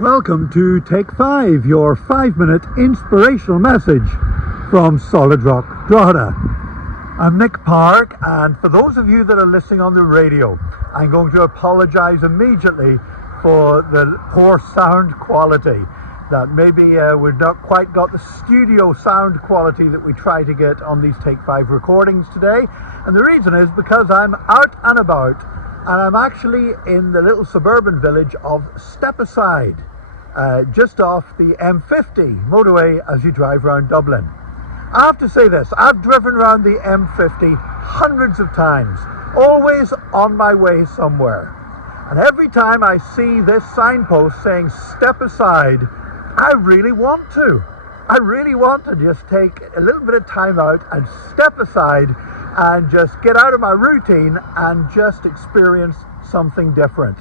Welcome to Take 5, your 5-minute inspirational message from Solid Rock, Drogheda. I'm Nick Park, and for those of you that are listening on the radio, I'm going to apologize immediately for the poor sound quality. That maybe we've not quite got the studio sound quality that we try to get on these Take 5 recordings today. And the reason is because I'm out and about, and I'm actually in the little suburban village of Stepaside, just off the M50 motorway as you drive around Dublin. I have to say this, I've driven around the M50 hundreds of times, always on my way somewhere. And every time I see this signpost saying step aside, I really want to just take a little bit of time out and step aside and just get out of my routine and just experience something different.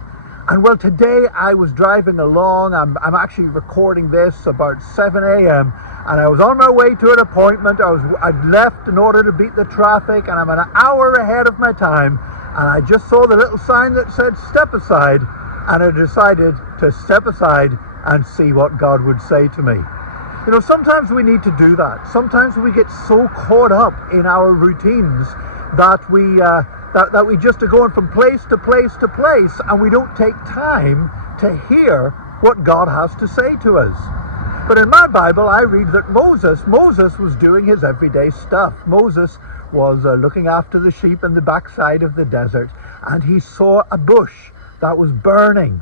And well, today I was driving along. I'm actually recording this about 7 a.m. and I was on my way to an appointment. I'd left in order to beat the traffic, and I'm an hour ahead of my time. And I just saw the little sign that said step aside, and I decided to step aside and see what God would say to me. You know, sometimes we need to do that. Sometimes we get so caught up in our routines that we just are going from place to place to place, and we don't take time to hear what God has to say to us. But in my Bible, I read that Moses was doing his everyday stuff. Moses was looking after the sheep in the backside of the desert, and he saw a bush that was burning.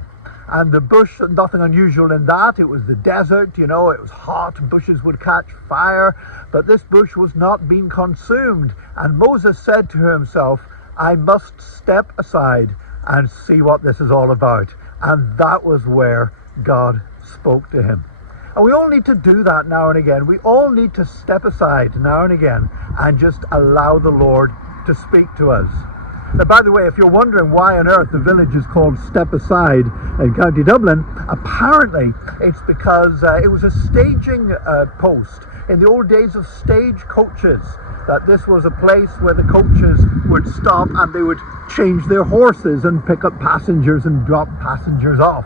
And the bush, nothing unusual in that. It was the desert, you know, it was hot, bushes would catch fire, but this bush was not being consumed. And Moses said to himself, I must step aside and see what this is all about. And that was where God spoke to him. And we all need to do that now and again. We all need to step aside now and again and just allow the Lord to speak to us. Now, by the way, if you're wondering why on earth the village is called Stepaside in County Dublin, apparently it's because it was a staging post in the old days of stage coaches, that this was a place where the coaches would stop and they would change their horses and pick up passengers and drop passengers off.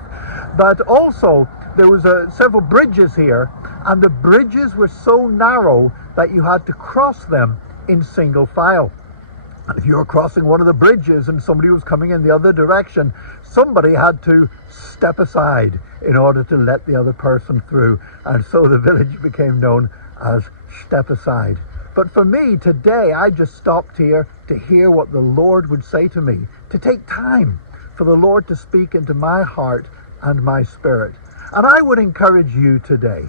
But also there was several bridges here, and the bridges were so narrow that you had to cross them in single file. And if you were crossing one of the bridges and somebody was coming in the other direction, somebody had to step aside in order to let the other person through. And so the village became known as Stepaside. But for me today, I just stopped here to hear what the Lord would say to me, to take time for the Lord to speak into my heart and my spirit. And I would encourage you today,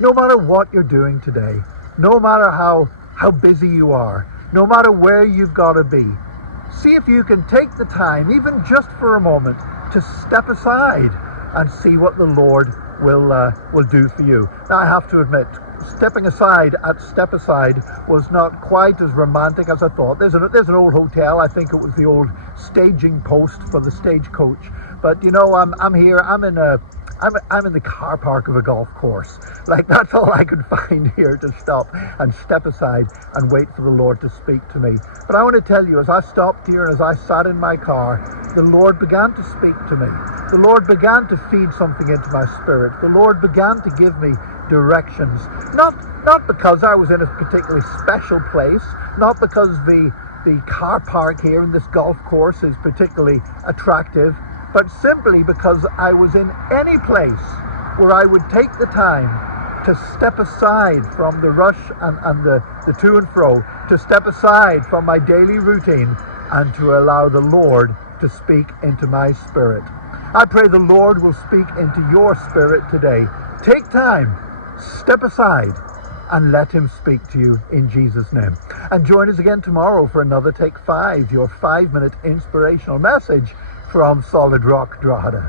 no matter what you're doing today, no matter how busy you are, no matter where you've got to be, see if you can take the time, even just for a moment, to step aside and see what the Lord will do for you. Now, I have to admit, stepping aside at Stepaside was not quite as romantic as I thought. There's an old hotel. I think it was the old staging post for the stagecoach. But you know, I'm here. I'm in the car park of a golf course. Like, that's all I could find here to stop and step aside and wait for the Lord to speak to me. But I want to tell you, as I stopped here and as I sat in my car, the Lord began to speak to me. The Lord began to feed something into my spirit. The Lord began to give me directions. Not because I was in a particularly special place, not because the car park here in this golf course is particularly attractive, but simply because I was in any place where I would take the time to step aside from the rush and the to and fro, to step aside from my daily routine and to allow the Lord to speak into my spirit. I pray the Lord will speak into your spirit today. Take time, step aside, and let him speak to you in Jesus' name. And join us again tomorrow for another Take 5, your 5-minute inspirational message from Solid Rock, Drogheda.